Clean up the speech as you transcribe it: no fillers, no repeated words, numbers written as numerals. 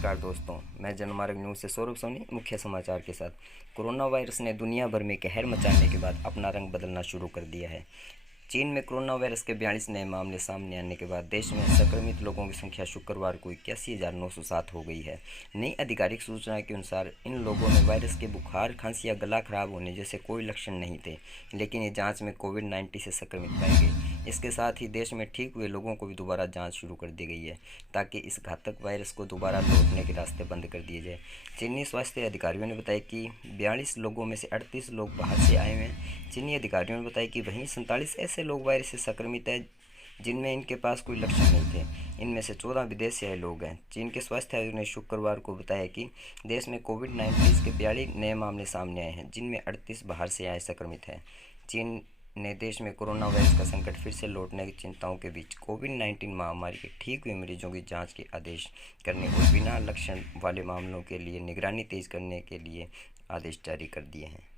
नमस्कार दोस्तों, मैं जनमार्ग न्यूज़ से सौरभ सोनी मुख्य समाचार के साथ। कोरोना वायरस ने दुनिया भर में कहर मचाने के बाद अपना रंग बदलना शुरू कर दिया है। चीन में कोरोना वायरस के 42 नए मामले सामने आने के बाद देश में संक्रमित लोगों की संख्या शुक्रवार को 81,907 हो गई है। नई आधिकारिक सूचना के अनुसार इन लोगों में वायरस के बुखार, खांसी या गला खराब होने जैसे कोई लक्षण नहीं थे, लेकिन ये जांच में कोविड-19 से संक्रमित पाए गए। इसके साथ ही देश में ठीक हुए लोगों को भी दोबारा जांच शुरू कर दी गई है, ताकि इस घातक वायरस को दोबारा लौटने के रास्ते बंद कर दिए जाए। चीनी स्वास्थ्य अधिकारियों ने बताया कि 42 लोगों में से 38 लोग बाहर से आए हुए हैं। चीनी अधिकारियों ने बताया कि वहीं 47 ऐसे लोग वायरस से संक्रमित हैं जिनमें इनके पास कोई लक्षण नहीं थे। इनमें से 14 विदेश से आए लोग हैं। चीन के स्वास्थ्य आयोग ने शुक्रवार को बताया कि देश में कोविड-19 के 42 नए मामले सामने आए हैं, जिनमें 38 बाहर से आए संक्रमित हैं। चीन ने देश में कोरोना वायरस का संकट फिर से लौटने की चिंताओं के बीच कोविड-19 महामारी के ठीक हुए मरीजों की जांच के आदेश करने और बिना लक्षण वाले मामलों के लिए निगरानी तेज करने के लिए आदेश जारी कर दिए हैं।